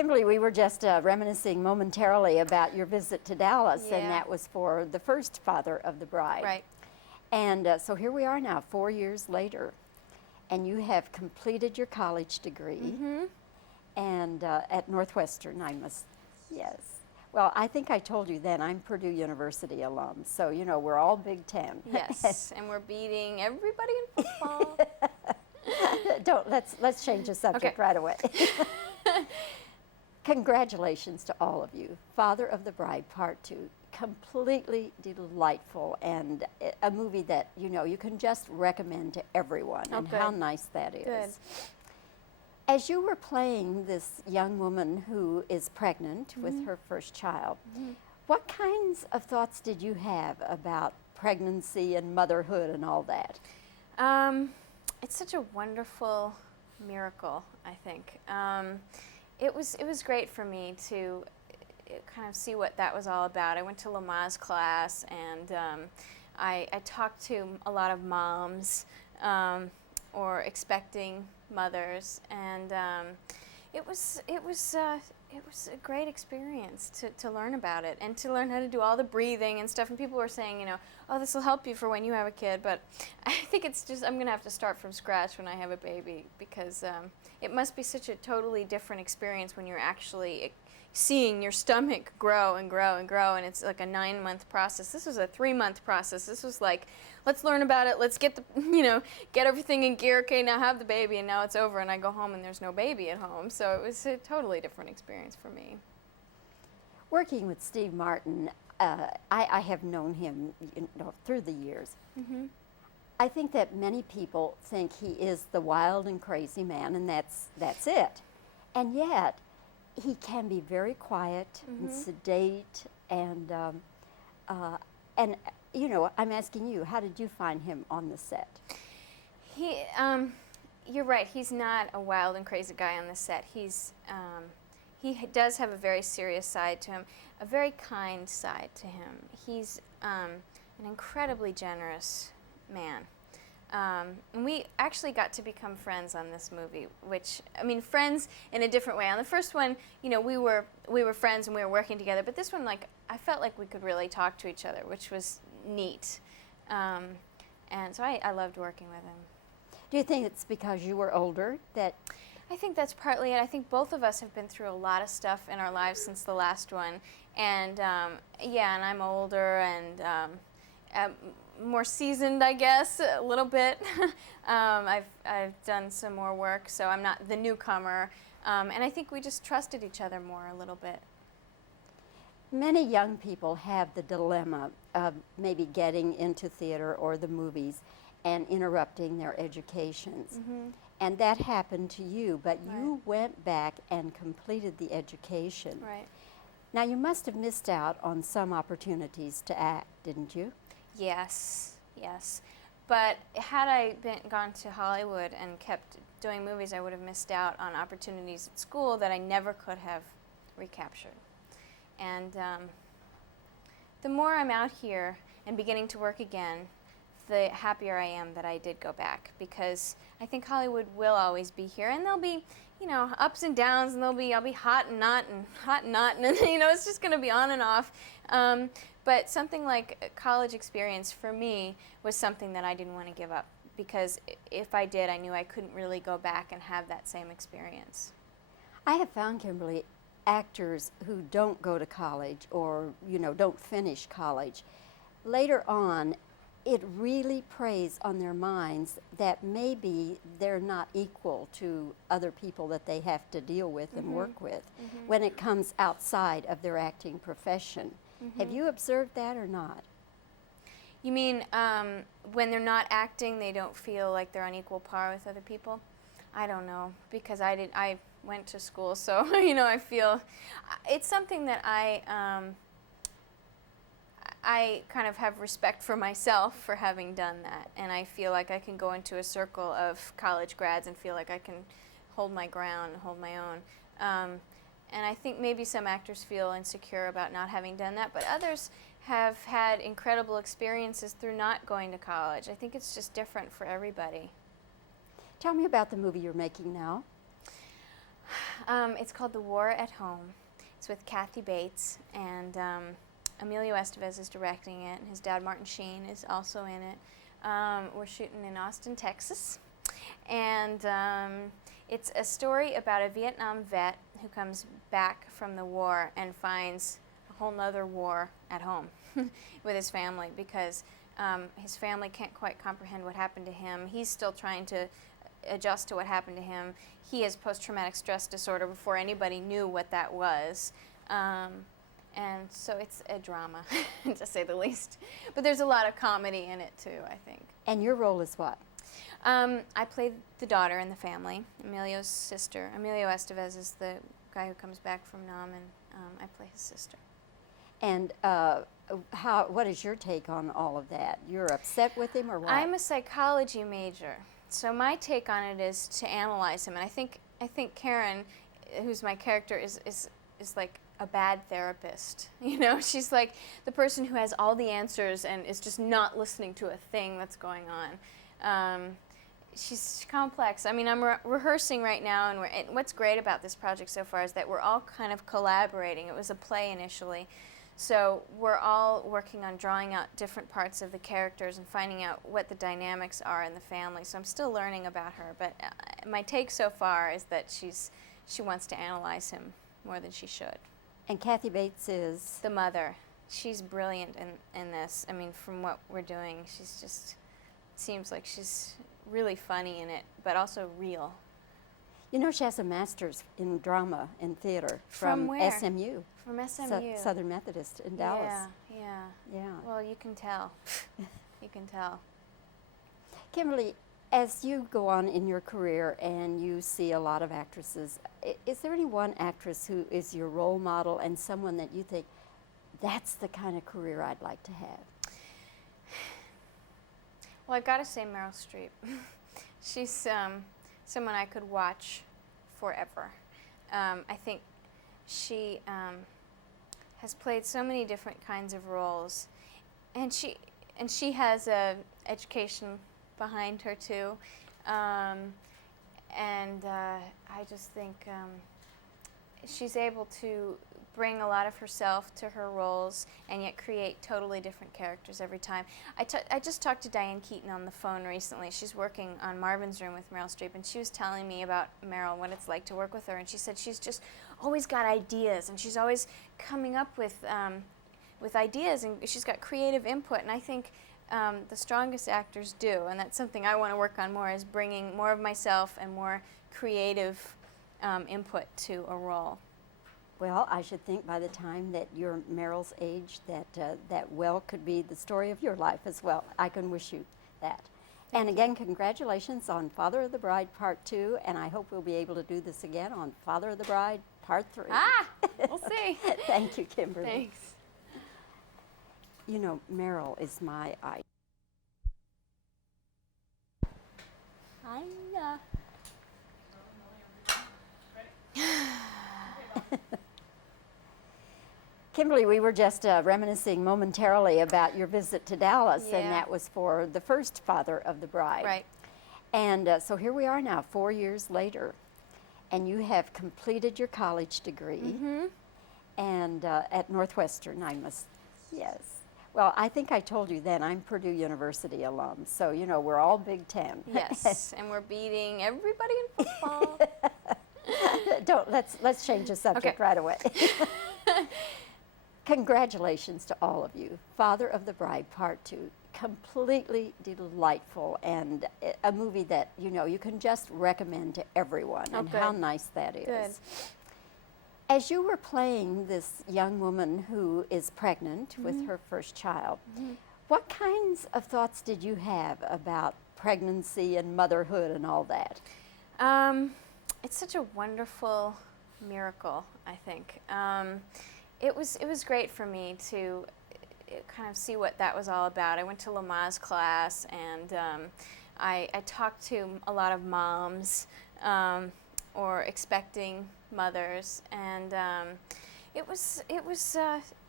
Kimberly, we were just reminiscing momentarily about your visit to Dallas, Yeah. and that was for the first father of the bride. Right. And so here we are now, 4 years later, and you have completed your college degree, and at Northwestern, yes. Well, I think I told you then, I'm Purdue University alum, so you know, we're all Big Ten. Yes, and we're beating everybody in football. Let's change the subject right away. Congratulations to all of you. Father of the Bride Part 2, completely delightful, and a movie that, you know, you can just recommend to everyone, and good. how nice that is. Good. As you were playing this young woman who is pregnant with her first child, what kinds of thoughts did you have about pregnancy and motherhood and all that? It's such a wonderful miracle, I think. It was great for me to kind of see what that was all about. I went to Lama's class, and I talked to a lot of moms or expecting mothers, and it was a great experience to learn about it and to learn how to do all the breathing and stuff. And people were saying, you know, oh, this will help you for when you have a kid, but I think it's just, I'm gonna have to start from scratch when I have a baby, because it must be such a totally different experience when you're actually seeing your stomach grow and grow and grow, and it's like a 9-month process. This was a 3-month process. This was like, let's learn about it, let's get the, you know, get everything in gear, okay, now have the baby, and now it's over, and I go home and there's no baby at home. So it was a totally different experience for me. Working with Steve Martin, I have known him, you know, through the years. I think that many people think he is the wild and crazy man, and that's it. And yet, he can be very quiet and sedate, and you know, I'm asking you, how did you find him on the set? You're right. He's not a wild and crazy guy on the set. He does have a very serious side to him, a very kind side to him. He's an incredibly generous man. And we actually got to become friends on this movie, which, I mean, friends in a different way. On the first one, you know, we were friends and we were working together, but this one, like, I felt like we could really talk to each other, which was neat. And so I loved working with him. Do you think it's because you were older that... I think that's partly it. I think both of us have been through a lot of stuff in our lives since the last one. And yeah, and I'm older and more seasoned, I guess, a little bit. I've done some more work, so I'm not the newcomer. And I think we just trusted each other more a little bit. Many young people have the dilemma of maybe getting into theater or the movies and interrupting their educations. And that happened to you, but you went back and completed the education. Right. Now, you must have missed out on some opportunities to act, didn't you? Yes, yes. But had I gone to Hollywood and kept doing movies, I would have missed out on opportunities at school that I never could have recaptured. And the more I'm out here and beginning to work again, the happier I am that I did go back, because I think Hollywood will always be here, and there'll be, you know, ups and downs, and I'll be hot and not, and hot and not, and you know, it's just going to be on and off. But something like a college experience for me was something that I didn't want to give up, because if I did, I knew I couldn't really go back and have that same experience. I have found, Kimberly, actors who don't go to college or, you know, don't finish college, later on, it really preys on their minds that maybe they're not equal to other people that they have to deal with and work with when it comes outside of their acting profession. Have you observed that or not? You mean when they're not acting, they don't feel like they're on equal par with other people? I don't know, because I went to school, so you know, I feel it's something that I kind of have respect for myself for having done that, and I feel like I can go into a circle of college grads and feel like I can hold my ground, hold my own. And I think maybe some actors feel insecure about not having done that, but others have had incredible experiences through not going to college. I think it's just different for everybody. Tell me about the movie you're making now. It's called The War at Home. It's with Kathy Bates, and Emilio Estevez is directing it, and his dad Martin Sheen is also in it. We're shooting in Austin, Texas, and it's a story about a Vietnam vet who comes back from the war and finds a whole nother war at home with his family, because his family can't quite comprehend what happened to him. He's still trying to adjust to what happened to him. He has post-traumatic stress disorder before anybody knew what that was. And so it's a drama, to say the least. But there's a lot of comedy in it, too, I think. And your role is what? I played the daughter in the family, Emilio's sister. Emilio Estevez is the guy who comes back from Nam, and I play his sister. And what is your take on all of that? You're upset with him or what? I'm a psychology major, so my take on it is to analyze him. And I think Karen, who's my character, is like a bad therapist. You know, she's like the person who has all the answers and is just not listening to a thing that's going on. She's complex. I mean, I'm rehearsing right now, and what's great about this project so far is that we're all kind of collaborating. It was a play initially, so we're all working on drawing out different parts of the characters and finding out what the dynamics are in the family. So I'm still learning about her, but my take so far is that she wants to analyze him more than she should. And Kathy Bates is? The mother. She's brilliant in this. I mean, from what we're doing, she's just seems like she's really funny in it, but also real. You know, she has a master's in drama and theater from where? SMU. From SMU. Southern Methodist in Dallas. Yeah. Well, you can tell. You can tell. Kimberly, as you go on in your career and you see a lot of actresses, is there any one actress who is your role model and someone that you think, that's the kind of career I'd like to have? Well, I gotta say Meryl Streep. She's someone I could watch forever. I think she has played so many different kinds of roles, and she has a education behind her too, and I just think she's able to bring a lot of herself to her roles and yet create totally different characters every time. I just talked to Diane Keaton on the phone recently. She's working on Marvin's Room with Meryl Streep, and she was telling me about Meryl, what it's like to work with her, and she said she's just always got ideas, and she's always coming up with ideas, and she's got creative input, and I think the strongest actors do, and that's something I want to work on more, is bringing more of myself and more creative input to a role. Well, I should think by the time that you're Meryl's age that well could be the story of your life as well. I can wish you that. And again, congratulations on Father of the Bride Part 2, and I hope we'll be able to do this again on Father of the Bride Part 3. We'll see. Thank you, Kimberly. Thanks. You know, Meryl is my idol. Kimberly, we were just reminiscing momentarily about your visit to Dallas, and that was for the first Father of the Bride. Right. And so here we are now, 4 years later, and you have completed your college degree, and at Northwestern, yes. Well, I think I told you then, I'm Purdue University alum, so, you know, we're all Big Ten. Yes, and we're beating everybody in football. Let's change the subject right away. Congratulations to all of you. Father of the Bride Part 2, completely delightful, and a movie that, you know, you can just recommend to everyone, and how nice that is. Good. As you were playing this young woman who is pregnant with her first child, what kinds of thoughts did you have about pregnancy and motherhood and all that? It's such a wonderful miracle, I think. It was great for me to kind of see what that was all about. I went to Lamaze class, and I talked to a lot of moms or expecting mothers, and it was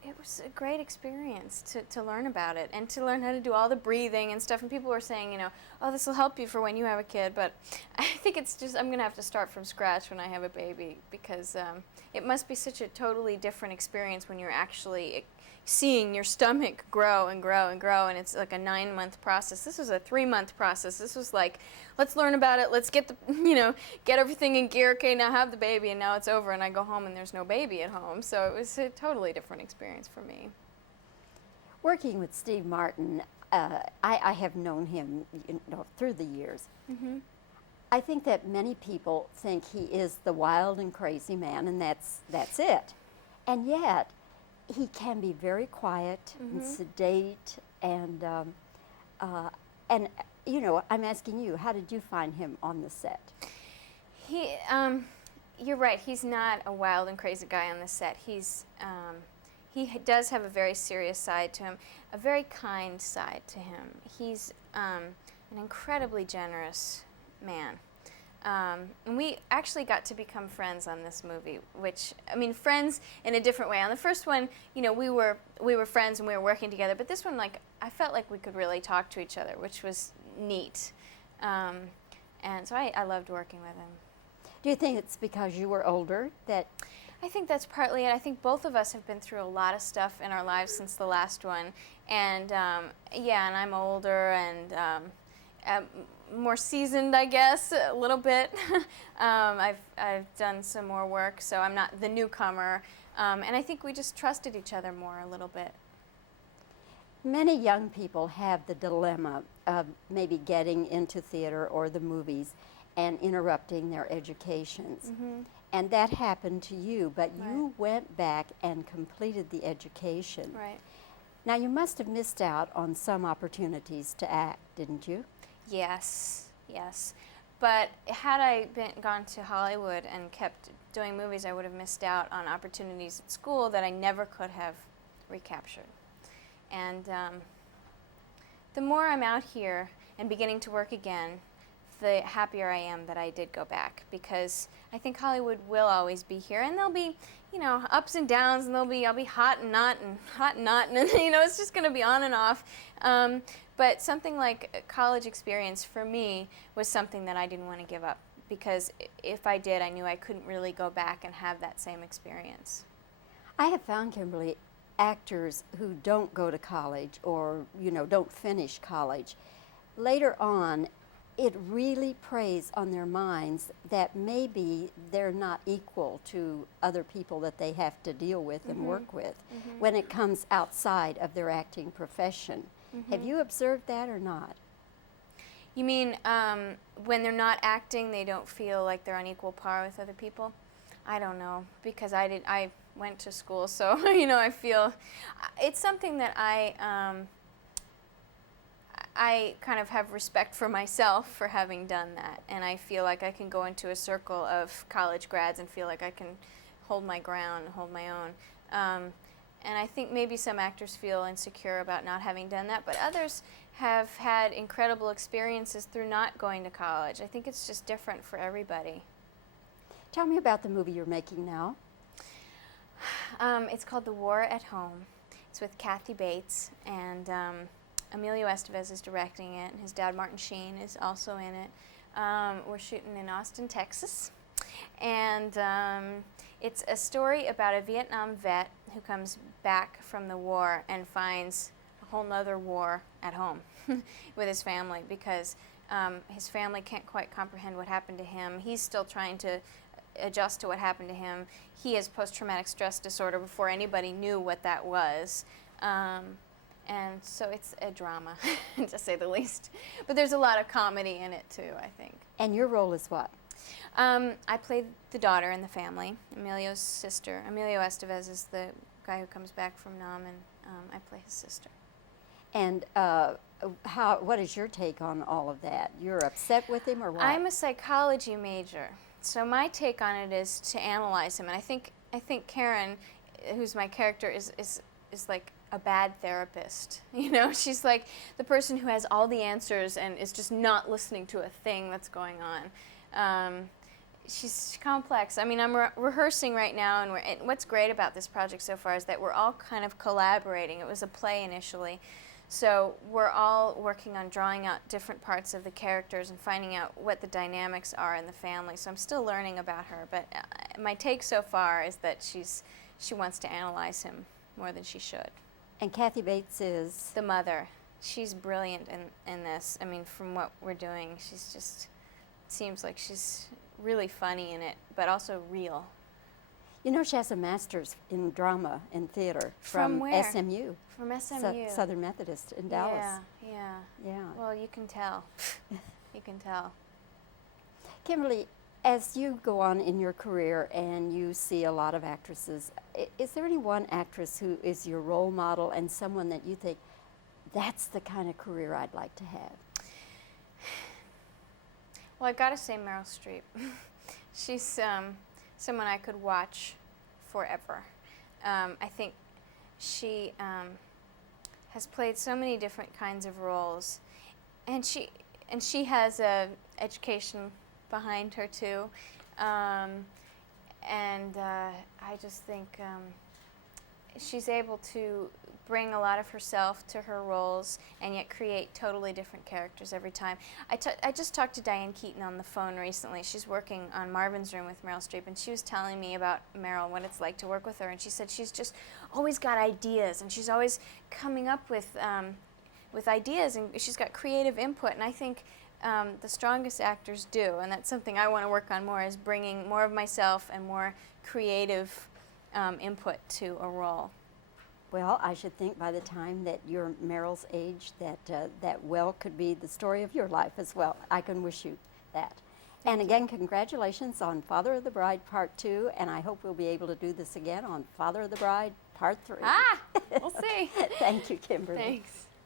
it was a great experience to learn about it and to learn how to do all the breathing and stuff. And people were saying, oh, this will help you for when you have a kid. But I think it's just, I'm going to have to start from scratch when I have a baby, because it must be such a totally different experience when you're actually seeing your stomach grow and grow and grow, and it's like a 9-month process. This was a 3-month process. This was like, let's learn about it, let's get get everything in gear, okay, now have the baby, and now it's over, and I go home and there's no baby at home. So it was a totally different experience for me. Working with Steve Martin, I have known him through the years. Mm-hmm. I think that many people think he is the wild and crazy man, and that's it. And yet, he can be very quiet and sedate, and I'm asking you, how did you find him on the set? You're right. He's not a wild and crazy guy on the set. He does have a very serious side to him, a very kind side to him. He's an incredibly generous man. And we actually got to become friends on this movie, which, I mean, friends in a different way. On the first one, we were friends and we were working together, but this one, I felt like we could really talk to each other, which was neat. And so I loved working with him. Do you think it's because you were older that... I think that's partly it. I think both of us have been through a lot of stuff in our lives since the last one. And and I'm older and more seasoned, I guess, a little bit. I've done some more work, so I'm not the newcomer. And I think we just trusted each other more a little bit. Many young people have the dilemma of maybe getting into theater or the movies and interrupting their educations. Mm-hmm. And that happened to you, but Right. you went back and completed the education. Right. Now, you must have missed out on some opportunities to act, didn't you? Yes. But had I gone to Hollywood and kept doing movies, I would have missed out on opportunities at school that I never could have recaptured. And the more I'm out here and beginning to work again, the happier I am that I did go back, because I think Hollywood will always be here, and there'll be, ups and downs, and I'll be hot and not, and it's just going to be on and off. But something like a college experience for me was something that I didn't want to give up, because if I did, I knew I couldn't really go back and have that same experience. I have found, Kimberly, actors who don't go to college or, don't finish college, later on, it really preys on their minds that maybe they're not equal to other people that they have to deal with and work with when it comes outside of their acting profession. Have you observed that or not? You mean when they're not acting, they don't feel like they're on equal par with other people? I don't know, because I went to school, so I feel it's something that I kind of have respect for myself for having done that, and I feel like I can go into a circle of college grads and feel like I can hold my ground, hold my own. And I think maybe some actors feel insecure about not having done that, but others have had incredible experiences through not going to college. I think it's just different for everybody. Tell me about the movie you're making now. It's called The War at Home. It's with Kathy Bates, and Emilio Estevez is directing it, and his dad Martin Sheen is also in it. We're shooting in Austin, Texas, and it's a story about a Vietnam vet who comes back from the war and finds a whole nother war at home with his family, because his family can't quite comprehend what happened to him. He's still trying to adjust to what happened to him. He has post-traumatic stress disorder before anybody knew what that was. And so it's a drama, to say the least. But there's a lot of comedy in it, too, I think. And your role is what? I played the daughter in the family, Emilio's sister. Emilio Estevez is the guy who comes back from Nam, and I play his sister. And what is your take on all of that? You're upset with him, or what? I'm a psychology major, so my take on it is to analyze him. And I think Karen, who's my character, is like a bad therapist. She's like the person who has all the answers and is just not listening to a thing that's going on. she's complex. I mean, I'm rehearsing right now, and what's great about this project so far is that we're all kind of collaborating. It was a play initially, so we're all working on drawing out different parts of the characters and finding out what the dynamics are in the family. So I'm still learning about her, but my take so far is that she wants to analyze him more than she should. And Kathy Bates is? The mother. She's brilliant in this. I mean, from what we're doing, she's just, seems like she's really funny in it, but also real. You know, she has a master's in drama and theater From where? SMU. From SMU. Southern Methodist in Dallas. Yeah. Yeah. Well, you can tell. You can tell. Kimberly, as you go on in your career and you see a lot of actresses, is there any one actress who is your role model and someone that you think, that's the kind of career I'd like to have? Well, I've got to say Meryl Streep. She's someone I could watch forever. I think she has played so many different kinds of roles, and she has a education behind her too, and I just think she's able to bring a lot of herself to her roles and yet create totally different characters every time. I just talked to Diane Keaton on the phone recently. She's working on Marvin's Room with Meryl Streep, and she was telling me about Meryl, what it's like to work with her, and she said she's just always got ideas, and she's always coming up with ideas, and she's got creative input, and I think the strongest actors do, and that's something I want to work on more, is bringing more of myself and more creative input to a role. Well, I should think by the time that you're Meryl's age that well could be the story of your life as well. I can wish you that. And again, congratulations on Father of the Bride Part 2, and I hope we'll be able to do this again on Father of the Bride Part 3. We'll see. Thank you, Kimberly. Thanks.